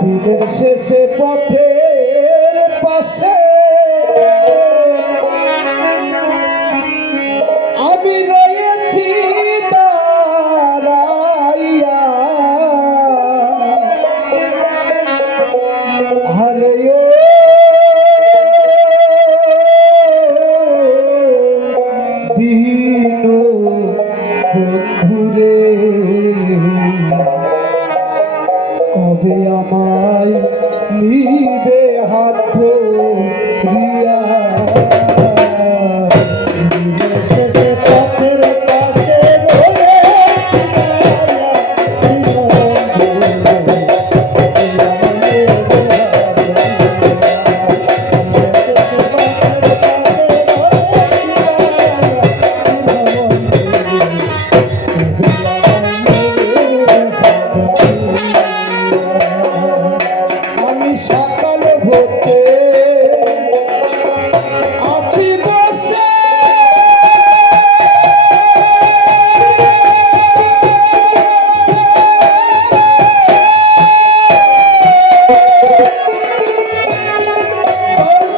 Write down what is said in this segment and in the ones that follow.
দিনের শেষে পথের পাশে আমি রয়েছি দাঁড়াইয়া, আরে ও দিনু বন্ধুরে, কবে আমায় নিবে হাত ধরিয়া। দিনের শেষে পথের পাশে রয়েছি দাঁড়াইয়া, আমি সকাল হতে আছি বসে,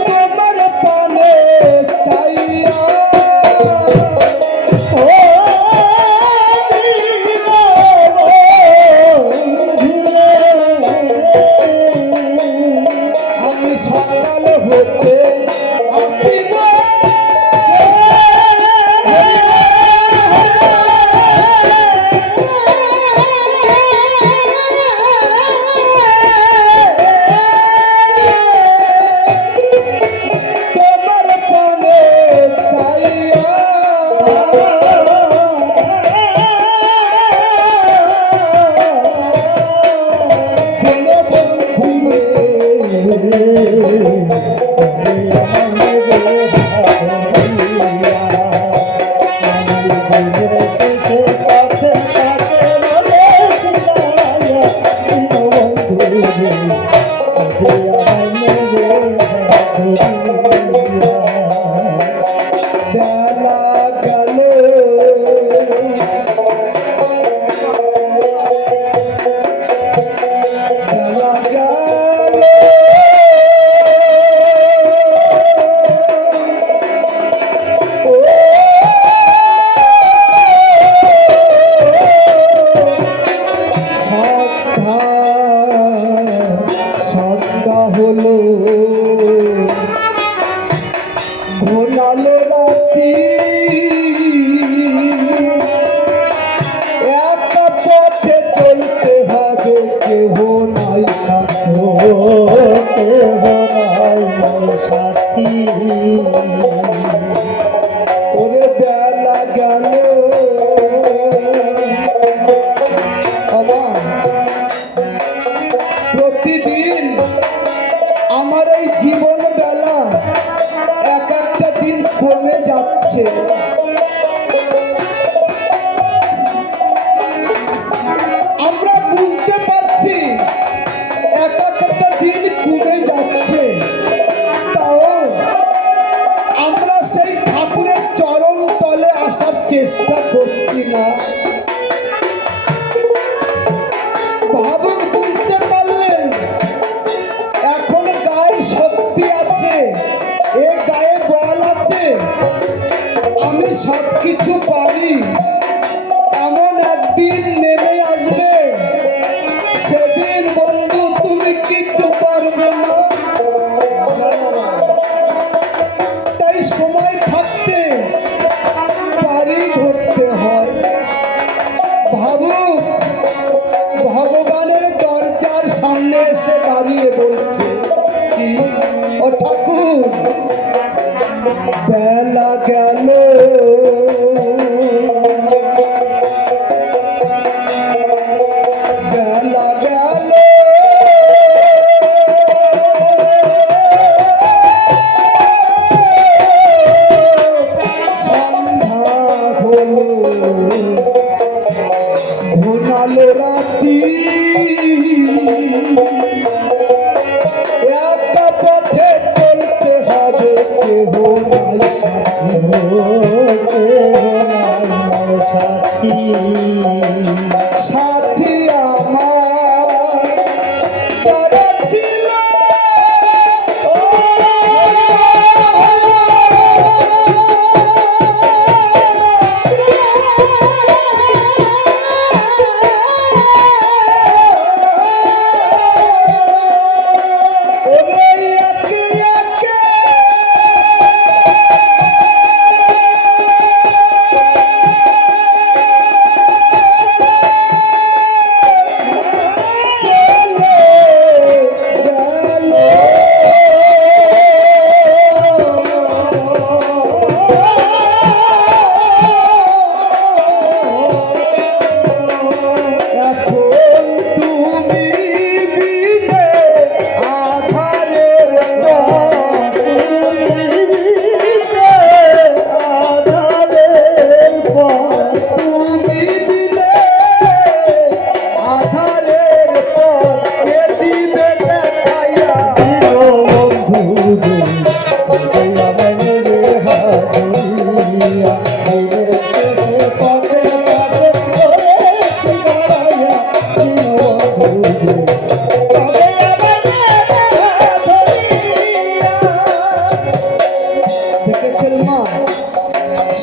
তোমার পানে চাইয়া, ও আমি সকাল হতে আছি তোমার পানে চাইয়া, বেলা গেল বেলা গেল, সন্ধ্যা হলো, ঘনালো রাতি, একা পথে চলতে হবে, কেহ নাই সাথী, কেহ নাই সাথী। ওরে বেলা গেল আমার, প্রতিদিন আমার এই জীবন বেলা এক একটা দিন কমে যাচ্ছে। আমরা বুঝতে পারছি এক একটা দিন কমে যাচ্ছে, তাও আমরা সেই ঠাকুরের চরণ তলে আসার চেষ্টা করছি না। ভাবুন, বুঝতে পারলেন? এখন গায়ে শক্তি আছে, এ গায়ে বল আছে, আমি সবকিছু পারি। এমন একদিন নেমে আসবে, সেদিন বন্ধু তুমি কিছু পারবে না। তাই সময় থাকতে পারি ধরতে হয়। ভাবুক, ভগবানের দরজার সামনে এসে দাঁড়িয়ে বলছে কি, ও ঠাকুর বেলা গেল, বেলা গেল, সন্ধ্যা হলো, ঘনালো রাতি, একা পথে চলতে হবে, কেহ নাই সাথী।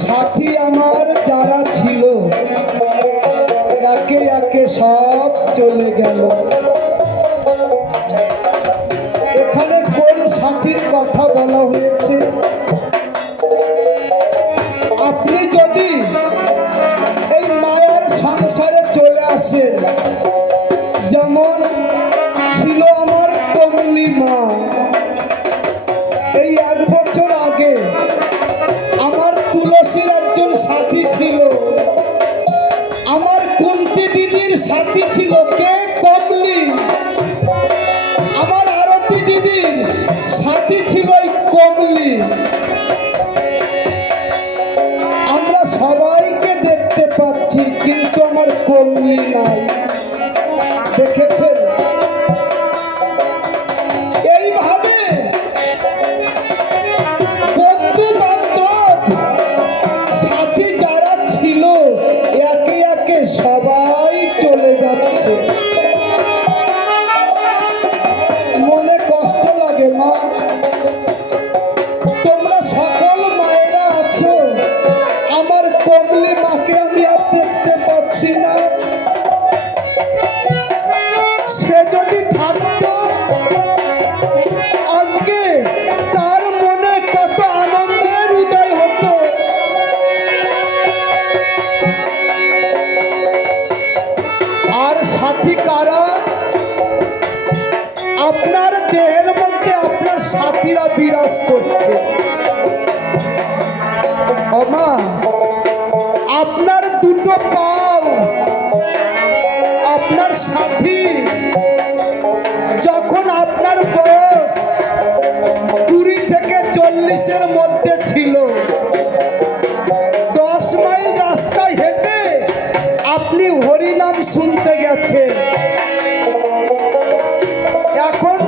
সাথী আমার যারা ছিল একে একে সব চলে গেল। এখানে কোন সাথীর কথা বলা হয়েছে? আপনি যদি এই মায়ার সংসারে চলে আসেন, যেমন ছিল আমার কমলি মা, এই 1 বছর আগে আমার তুলসীর একজন সাথী ছিল, আমার কুন্তি দিদির সাথী ছিল কে? কমলি। আমার আরতি দিদির সাথী ছিল ওই কমলি। আমরা সবাইকে দেখতে পাচ্ছি, কিন্তু আমার কমলি নাই। দেখেছেন? এইভাবে বন্ধু বান্ধব সাথী যারা ছিল একে একে সবাই চলে যাচ্ছে। মনে কষ্ট লাগে মা। তোমরা সকল মায়েরা আছো, আমার কমলি মাকে আমি আর দেখতে পাচ্ছি না। সে যদি থাকতো আজকে তার মনে কত আনন্দের উদয় হতো। আর সাথী কারা? আপনার দেহের মধ্যে আপনার সাথীরা বিরাজ করছে। ও মা, আপনার দুটো পাও আপনার সাথী। যখন আপনার বয়স 20 থেকে 40-এর মধ্যে ছিল, 10 মাইল রাস্তায় হেঁটে আপনি হরিনাম শুনতে গেছেন। এখন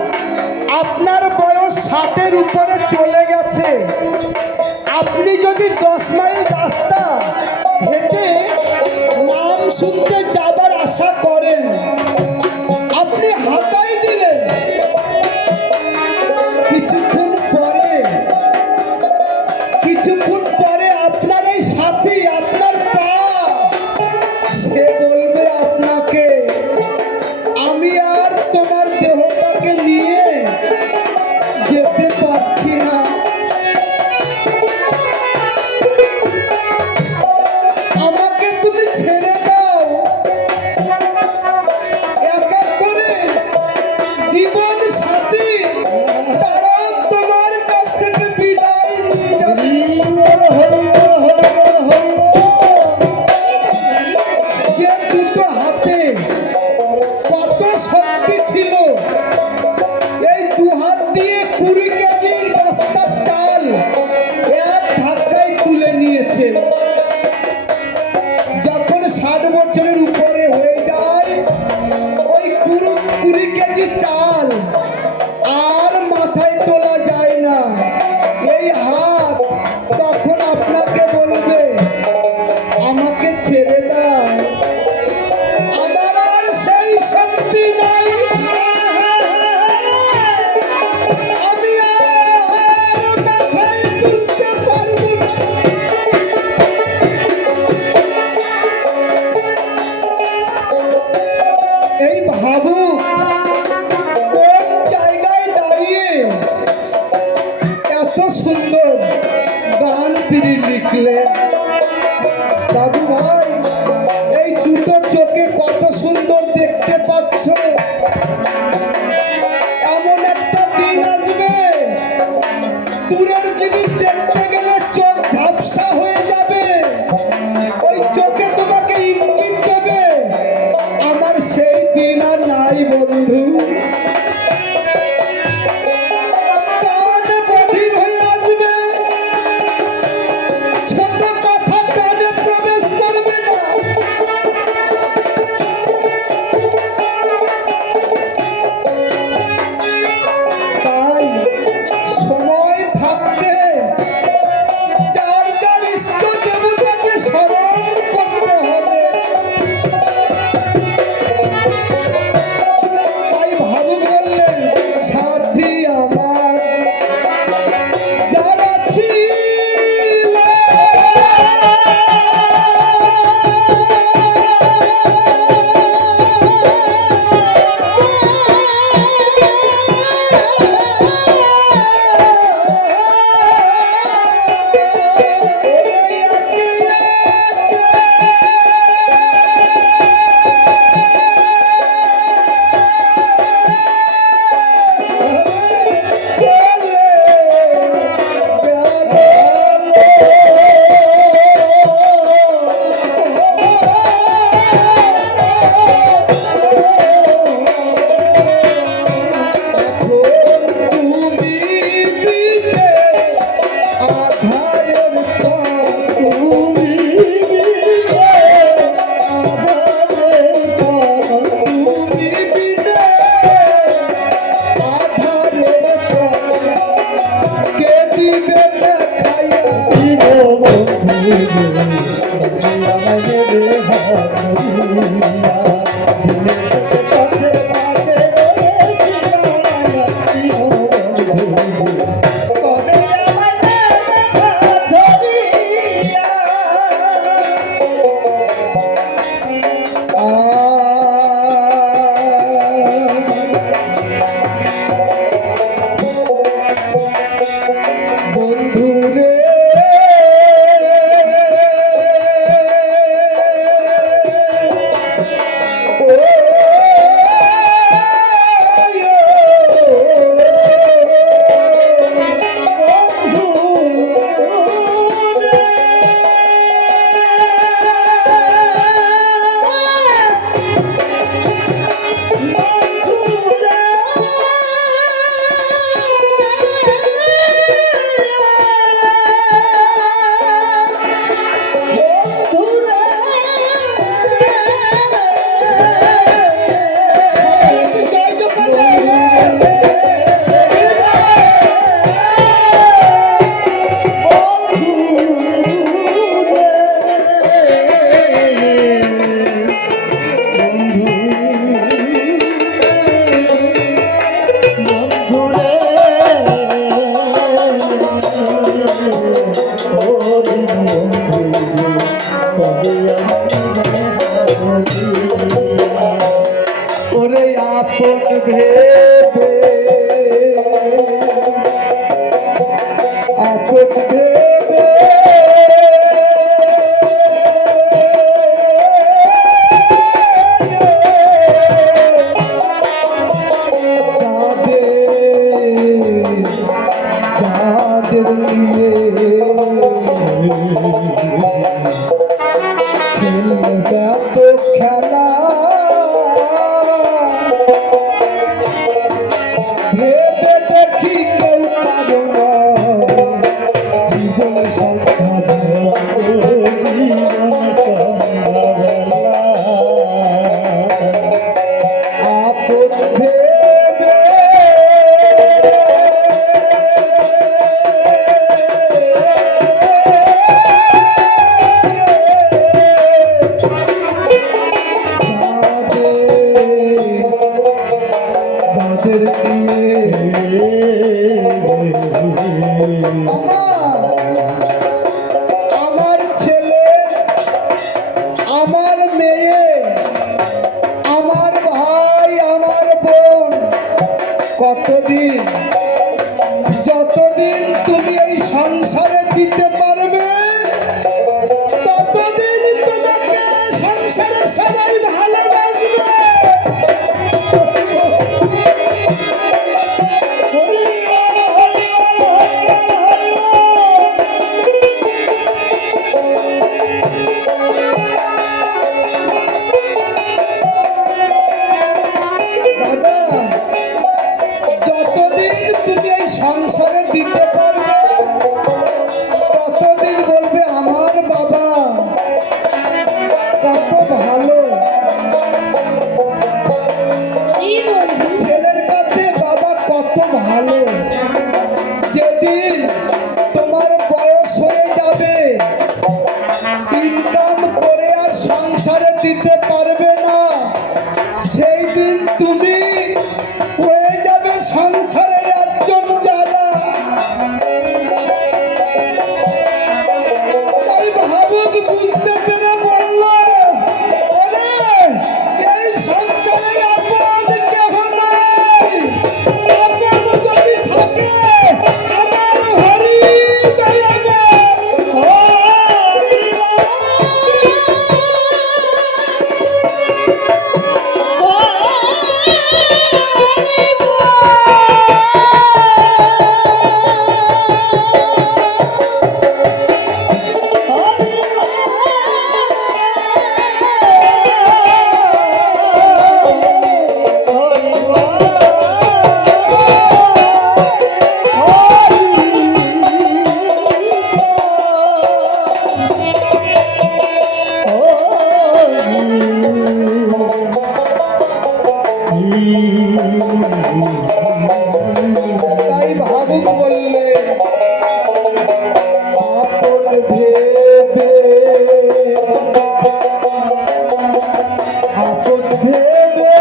আপনার বয়স 60-এর উপরে চলে গেছে। আপনি যদি 10 মাইল রাস্তা হেঁটে নাম শুনতে যাবার আশা করেন, আপনি হাঁটাই দিলেন, কিছুক্ষণ পরে আপনার এই সাথী, আপনার পা, সে বলবে আপনাকে, আমি আর তোমার দেহটাকে নিয়ে যেতে পারছি না। আমাকে তুমি ছেড়ে দাও। এক এক করে জীবন সাথী তারা তোমার কাছ থেকে বিদায় নিয়ে যাবে। যে দুটো হাতে কত শক্তি ছিল, এই 2 হাত দিয়ে 20 কেজি বস্তার চাল এক ধাক্কায় তুলে নিয়েছে। যখন 60 বছরের উপরে হয়ে যায়, ওই 20 কেজি চাল আর মাথায় তোলা যায় না। এই হাত তখন আপনাকে বলবে, আমাকে ছেড়ে দাও, আমার আর সেই শক্তি নাই, আমি আর মাথায় তুলতে পারবো না। এই ভাবু কোন জায়গায় দাঁড়িয়ে এত সুন্দর গান তিনি লিখলেন। দাদু ভাই, এই দুটো চোখে কত সুন্দর দেখতে পাচ্ছ। এমন একটা দিন আসবে, দূরের জিনিস দেখতে গেলে চোখ ঝাপসা হয়ে যাবে, ওই চোখে তোমাকে ইঙ্গিত দেবে। আমার সেই দিন আর নাই বন্ধু। কান বধির হয়ে আসবে, ছোট বন্ধুরে ও ভেবে আপন ভেবে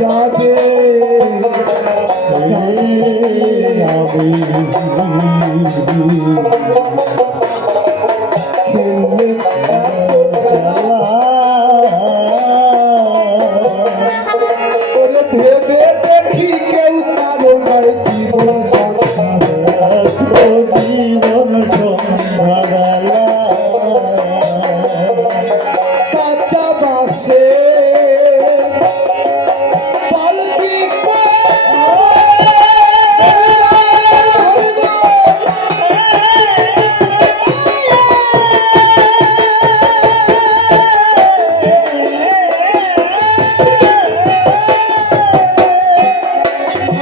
যাবে খেললে ওরে ভেবে দেখি কেউ কারো নয় জীবন জীবন সন্ধ্যাবেলা কাঁচা বাসে পালকি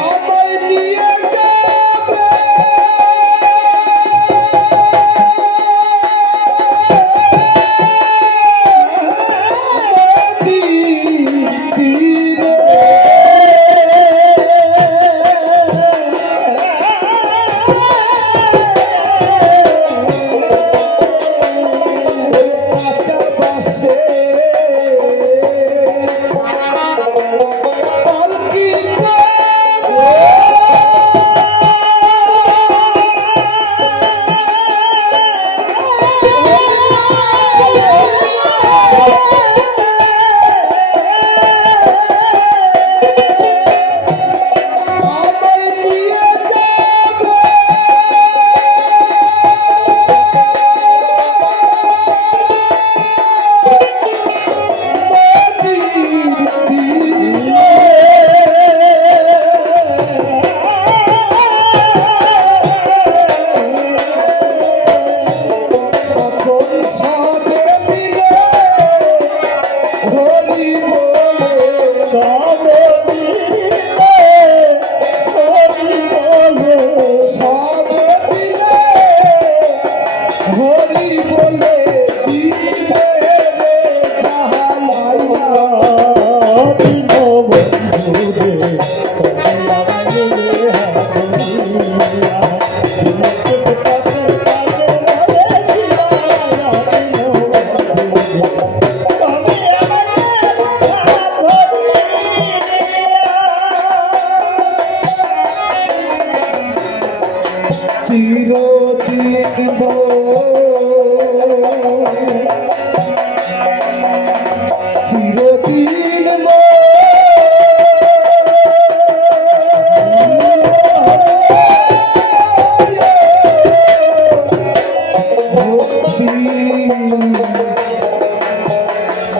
আমায় নিয়ে যাবে কাঁচা বাসে পালকি আমায় নিয়ে যাবে তখন সাথে মিলে হরি বলে সব মিলে হরি বলে সব মিলে হরি বলে দিবে রে জাহানাইয়া দিন বন্ধুরে কমলা মিলে হাতিয়া সে পাশে পাশে রয়েছিলাম দিন বন্ধুরে তুমি আমার চিরদিন চিরদিন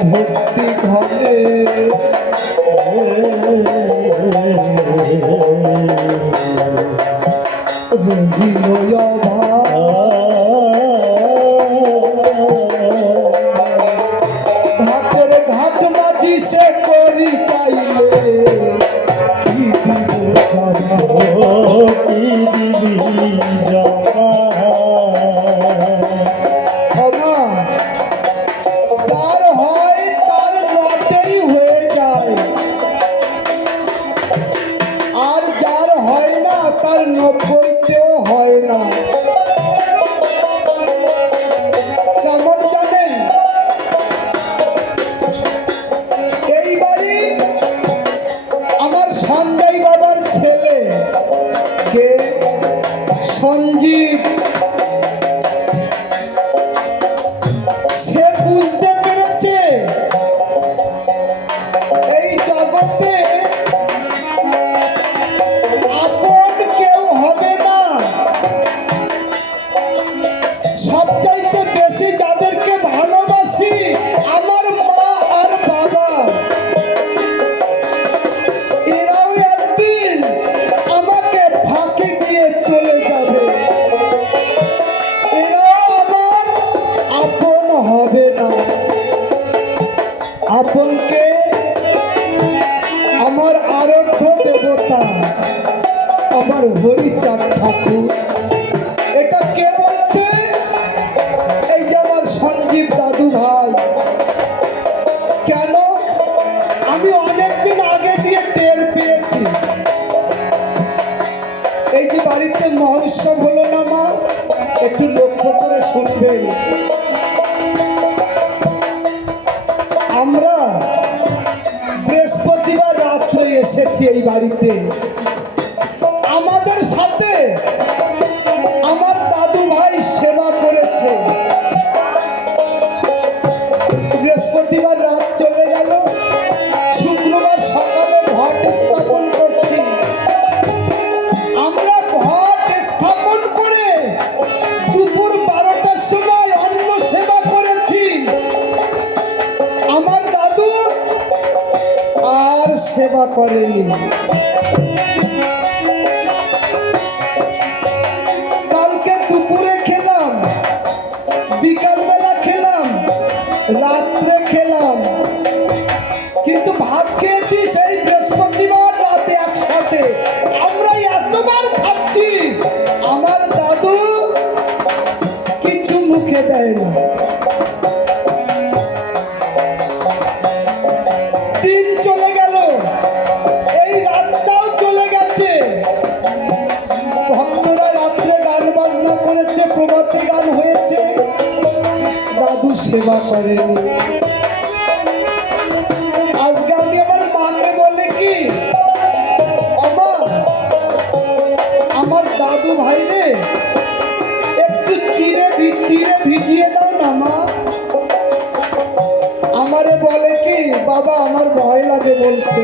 ভক্তি ঘরে ঘাটের ঘাট মাঝি সে করি চাইলে কি দিব জমা? কি দিবি জমা ক্ষমা যার হয় তার নটেই হয়ে যায়, আর যার হয় না তার 90তেও হয় না। কেমন জানেন? এইবারই আমার সঞ্জয় বাবার ছেলে কে সঞ্জীব, সে বুঝতে পেরেছে এই জগতে আপন কেউ হবে না। সবচাইতে বেশি যাদেরকে ভালোবাসি আমার মা আর বাবা, এরাও একদিন আমাকে ফাঁকি দিয়ে চলে যাবে, এরাও আমার আপন হবে না। আপনকে আমার আরাধ্য দেবতা আমার হরিচাঁদ ঠাকুর। এটা কে বলছে? এই যে আমার সঞ্জীব দাদু ভাই। কেন? আমি অনেকদিন আগে দিয়ে টের পেয়েছি বাড়িতে মহোৎসব হলো না মা? একটু লক্ষ্য করে শুনবেন। আমরা বৃহস্পতিবার রাত্রে এসেছি এই বাড়িতে। আমাদের সাথে আমার দাদু ভাই সেবা করেছে। বৃহস্পতিবার রাত চলে গেল, শুক্রবার সকালে ঘট স্থাপন করছি। আমরা ঘট স্থাপন করে দুপুর 12টার সময় অন্ন সেবা করেছি। আমার দাদু আর সেবা করেনি। কালকে দুপুরে খেলাম, বিকালবেলা খেলাম, রাত্রে খেলাম, কিন্তু ভাত খেয়েছি সেই বৃহস্পতিবার রাতে একসাথে। আমরা এতবার খাচ্ছি, আমার দাদু কিছু মুখে দেয় না। দিন চলে গেল, এই রাতটাও চলে গেছে। ভক্তরা রাত্রে গান বাজনা করেছে, প্রভাতে গান হয়েছে, দাদু সেবা করেনি। আজকে আমি আমার মাকে বলে কি, আমা আমার দাদু ভাই রে একটু চিড়ে ভিজিয়ে দাও না মা। আমারে বলে কি, বাবা আমার ভয় লাগে বলতে,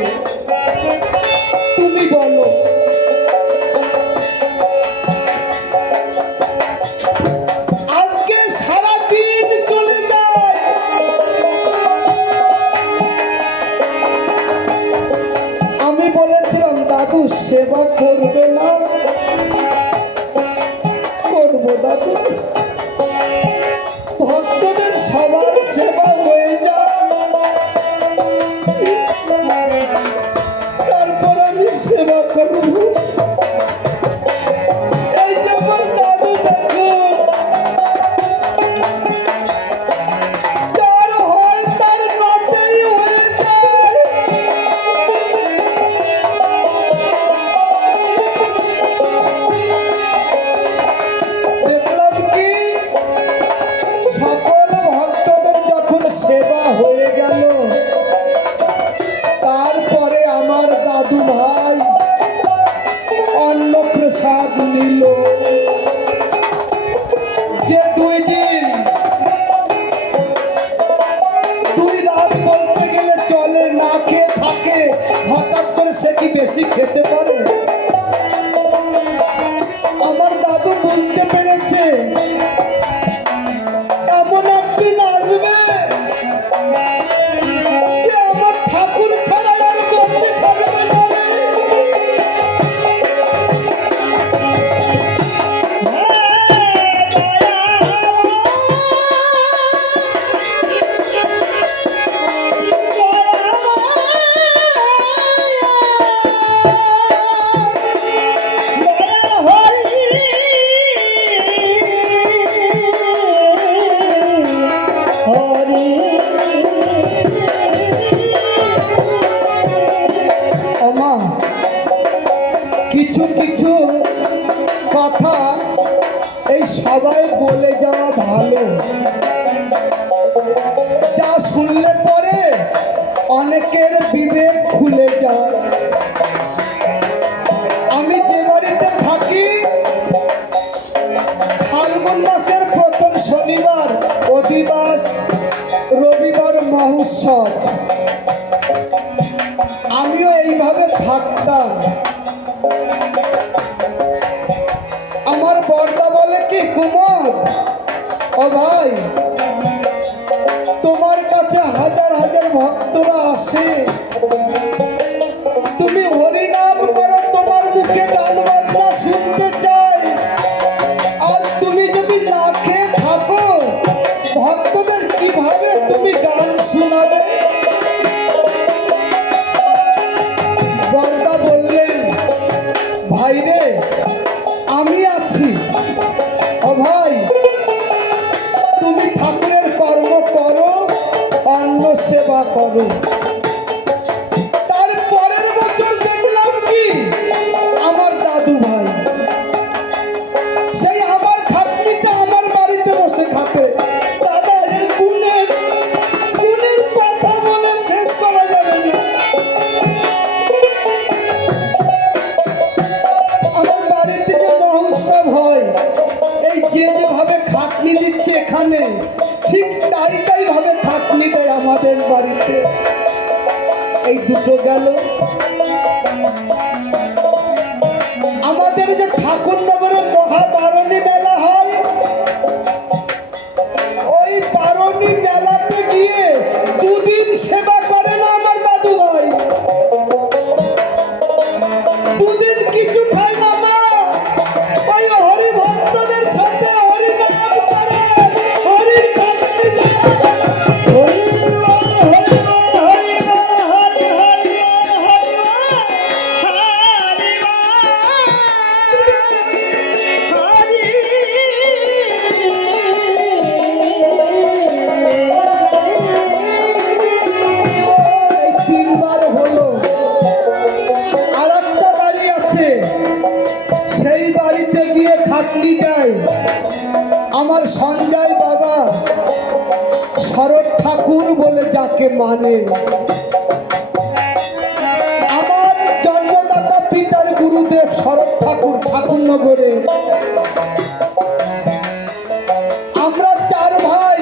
তুমি বলো। আজকে সারা দিন চলে যায়, আমি বলেছিলাম দাদু সেবা করবে না? করবো দাদু, ভক্তদের সবার সেবা হয়ে যায়, তারপর আমি সেবা করবো। এই যে আমার দাদু দেখুন, যার হয় তার নাতেই হয়ে যায়। দেখলাম কি, সকল ভক্তদের যখন সেবা হয়ে গেল, তারপরে আমার দাদু ভাই অন্নপ্রসাদ নিল। যে 2 দিন 2 রাত বলতে গেলে চলে, না খেয়ে থাকে, হঠাৎ করে সে কি বেশি খেতে পারে? আমার দাদু বুঝতে পেরেছে এমন একদিন আসবে যে আমার ঠাকুর ছাড়া আর গতি থাকবে না। আমা কিছু কিছু কথা এই সবাই বলে যাওয়া ভালো, যা শুনলে পরে অনেকের বিবেক খুলে যায়। আমি যে বাড়িতে থাকি, ফাল্গুন মাসের প্রথম শনিবার অধিবাস, রবিবার মহোৎসব। আমিও এইভাবে থাকতাম। আমার বড়দা বলে কি, কুমদ ও ভাই, তোমার কাছে হাজার হাজার ভক্তরা আসে, তুমি হরিনাম করো, তোমার মুখে গান বাজনা শুনতে চাই, আর তুমি যদি না খেয়ে থাকো, ভক্তদের কিভাবে তুমি গান শোনাবে? বড়দা বললেন, ভাই রে আমি আছি, ও ভাই তুমি ঠাকুরের কর্ম করো, অন্ন সেবা করো। তার পরের বছর দেখলাম কি, আমার দাদু ভাই যেখানে ঠিক তাই ভাবে খাটনি দেয় আমাদের বাড়িতে। এই দুটো গেল। আমাদের যে ঠাকুরনগরের মহাবারণী মেলা হয়, ওই বারণী মেলাতে গিয়ে দুদিন সেবা করে না আমার দাদু ভাই, দুদিন কিছু খায় না মা। ওই হরি ভক্তদের সাথে হরি নাম করে, হরির খাটনি দেয়। হরি বল, হরি বল, হরি বল, হরি হরি বল, হরি বল, হরি এই তিনবার হলো। আর একটা বাড়ি আছে, সেই বাড়িতে গিয়ে খাটনি দেয় আমার সঞ্জয় বাবা, শরৎ ঠাকুর বলে যাকে মানে। আমার জন্মদাতা পিতার গুরুদেব শরৎ ঠাকুর ঠাকুরনগরে। আমরা চার ভাই।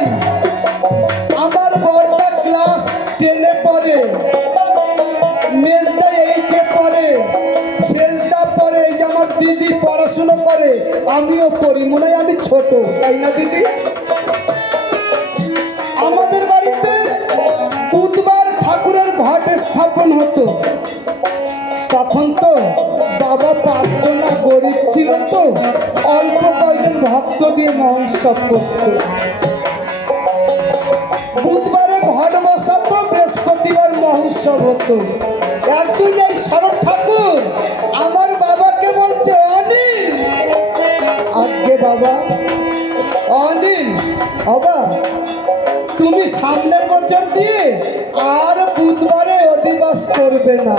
আমার বড়টা ক্লাস 10-এ পড়ে, মেজদা 8-এ পড়ে, শেষদা পড়ে, এই যে আমার দিদি পড়াশুনো করে, আমিও পড়ি। মনে হয় আমি ছোট, তাই না দিদি? আমাদের বাড়িতে বুধবার ঠাকুরের ঘট স্থাপন হতো। তখন তো বাবা পারতো না, গরিব ছিল তো, অল্প কয়েকজন ভক্ত দিয়ে মহোৎসব করতো। বুধবারে ঘট বসাতো, বৃহস্পতিবার মহোৎসব হতো। একদিন এই শরৎ ঠাকুর আমার বাবাকে বলছে, অনিল, আজ্ঞে বাবা, অনিল বাবা, তুমি সামনের বছর দিয়ে আর বুধবারে অধিবাস করবে না।